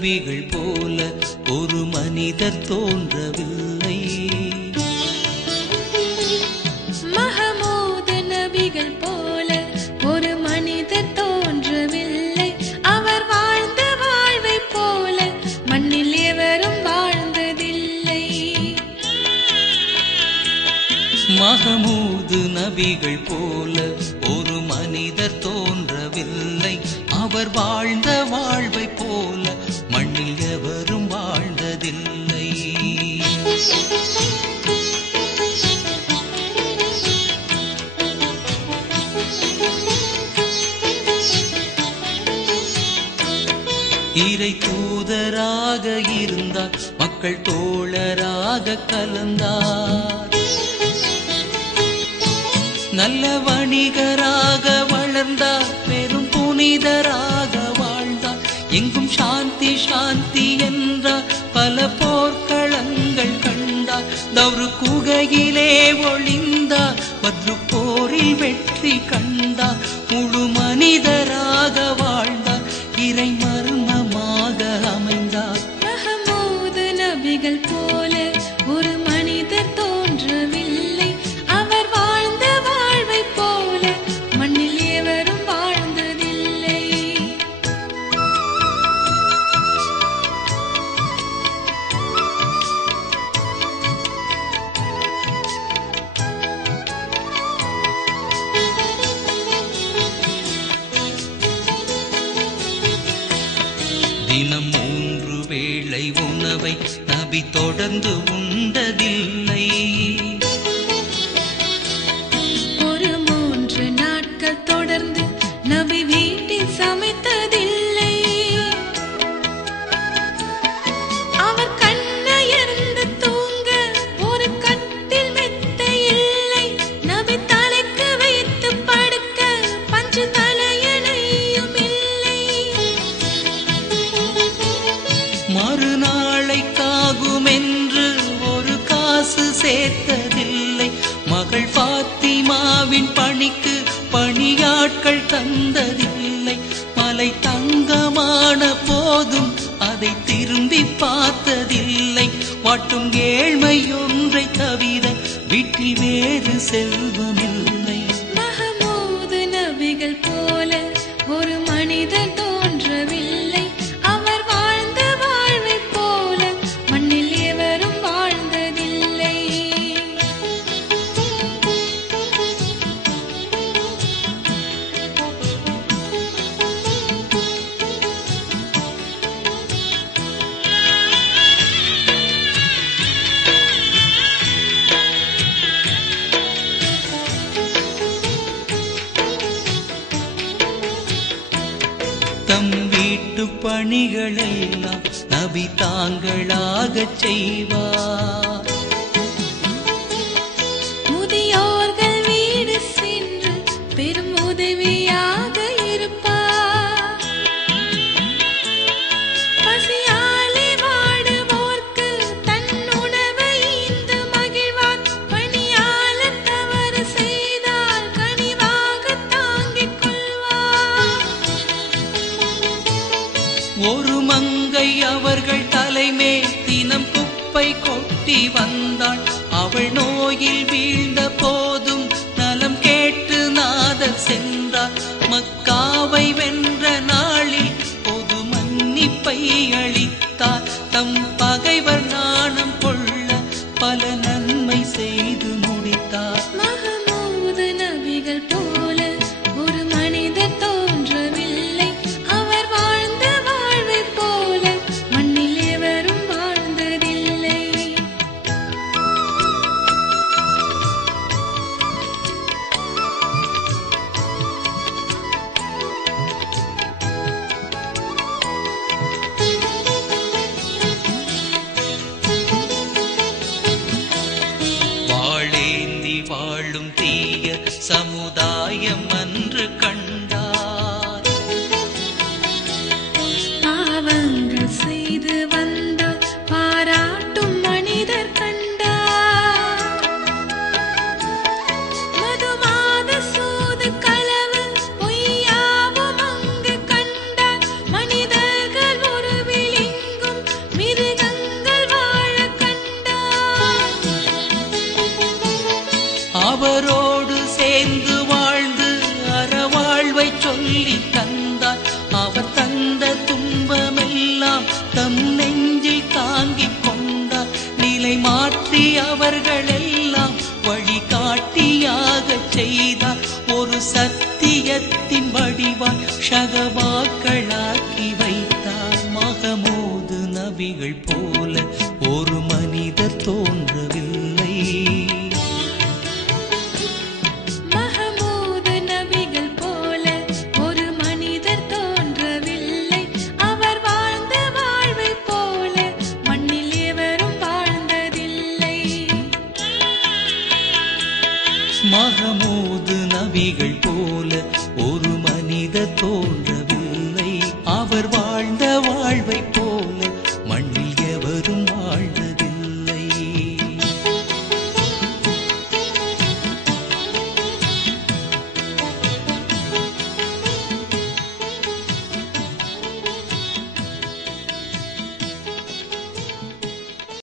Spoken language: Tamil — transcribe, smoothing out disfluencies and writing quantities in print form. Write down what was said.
நபிகள் போல ஒரு மனிதர் தோன்றவில்லை. மஹமூது நபிகள் போல ஒரு மனிதர் தோன்றவில்லை. அவர் வாழ்ந்த வாழ்வை போல மண்ணில் எவரும் வாழ்ந்ததில்லை. மஹமூது நபிகள் போல ஒரு மனிதர் தோன்றவில்லை. அவர் வாழ்ந்த வாழ்வை போல மண்ணில் எவரும் வாழ்ந்ததில்லை. இறை தூதராக இருந்தார், மக்கள் தோழராக கலந்தார். நல்ல வணிகராக வளர்ந்தார், பெரும் புனிதராக வாழ்ந்தார். எங்கும் சாந்தி சாந்தி என்றார், பல போர்க்களங்கள் கண்டார். தௌரு குகையிலே ஒளிந்தார், பத்ரு போரில் வெற்றி கண்டார். முழு மனிதராக வாழ்ந்தார், இறை மர்மமாக அமைந்தார். மஹமூது நபிகள் போல ஒரு மனிதர் தோன்றவில்லை. அவர் வாழ்ந்த வாழ்வை போல மண்ணில் எவரும் வாழ்ந்ததில்லை. தினம் 3 வேளை உணவை நபி தொடர்ந்து உண்டதில்லை. ஒரு 3 நாட்கள் தொடர்ந்து நபி வீட்டில் சமைத்ததில்லை. அவர் கண்ணயர்ந்து தூங்க ஒரு கட்டில் மெத்தை இல்லை. நபி தலைக்கு வைத்து படுக்க பஞ்சு தலையணையும் இல்லை. மறுநாளைக்காகும் என்று ஒரு காசு சேர்த்ததில்லை. மகள் பாத்திமாவின் பணிக்கு பணியாட்கள் தந்ததில்லை. மலை தங்கமான போதும் அதை திரும்பி பார்த்ததில்லை. வாட்டும் ஏழ்மை ஒன்றை தவிர வீட்டில் வேறு செல்வமில்லை. மஹமூது நபிகள் போல ஒரு மனிதர் தோன்றவில்லை. அவர் வாழ்ந்த வாழ்வை போல மண்ணில் எவரும் வாழ்ந்ததில்லை. தம் வீட்டு பணிகளெல்லாம் நபி தாங்களாகச் செய்வார். முதியோர்கள் வீடு சென்று பெரும் உதவியாக இருப்பார். பசியாலே வாடுவோர்க்கு தன் உணவை ஈந்து மகிழ்வார். பணியாளர் தவறு செய்தால் கனிவாக தாங்கிக் கொள்வார். ஒரு மங்கை அவர்கள் தலைமேல் தினம் குப்பை கொட்டி வந்தாள். அவள் நோயில் வீழ்ந்த போதும் நலம் கேட்டு நாதர் சென்றார். மக்காவை வென்ற நாளில் பொது மன்னிப்பை அளித்தார். தம் பகைவர் நாணம் கொள்ள பல நன்மை செய்து முடித்தார். மஹமூது நபிகள் போல ஒரு மனிதர் தோன்றவில்லை. அவர் வாழ்ந்த வாழ்வை போல மண்ணில் எவரும் வாழ்ந்ததில்லை. வாழேந்தி வாழும் தீய சமுதாயம் அன்று கண்டார். பாவங்கள் செய்து வந்தால் பாராட்டும் மனிதர் கண்டார். மதுமாத சூது களவு பொய்யாவும் அங்கு கண்டார். மனிதர்கள் உருவில் தம் நெஞ்சில் தாங்கிக் கொண்டார். நிலை மாற்றி அவர்களெல்லாம் வழிகாட்டியாகச் செய்தார். ஒரு சத்தியத்தின் வடிவாய் ஷகபாக்களாக்கி வைத்தார். மகமூது நபிகள் போல ஒரு மனிதர் தோன்றவில்லை. மஹமூது நபிகள் போல ஒரு மனிதர் தோன்றவில்லை. அவர் வாழ்ந்த வாழ்வைப் போல மண்ணில் எவரும் வாழ்ந்ததில்லை. மகமூது நபிகள் போல ஒரு மனிதர் தோன்ற